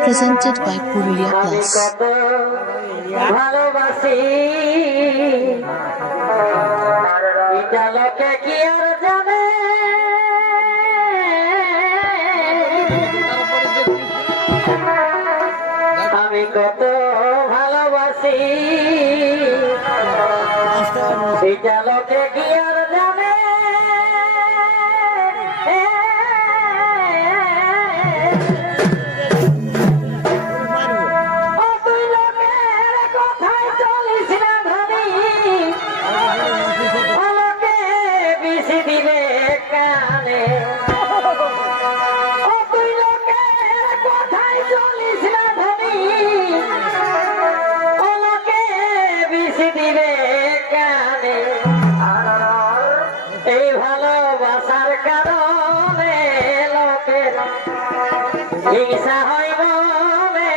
Presented by Purulia Plus. ভালোবাসি এটা লোকে কি আর জানে আমি কত ভালোবাসি এটা লোকে কি আর জানে এই ভালোবাসার কারণে লোকের হিংসা হয় মনে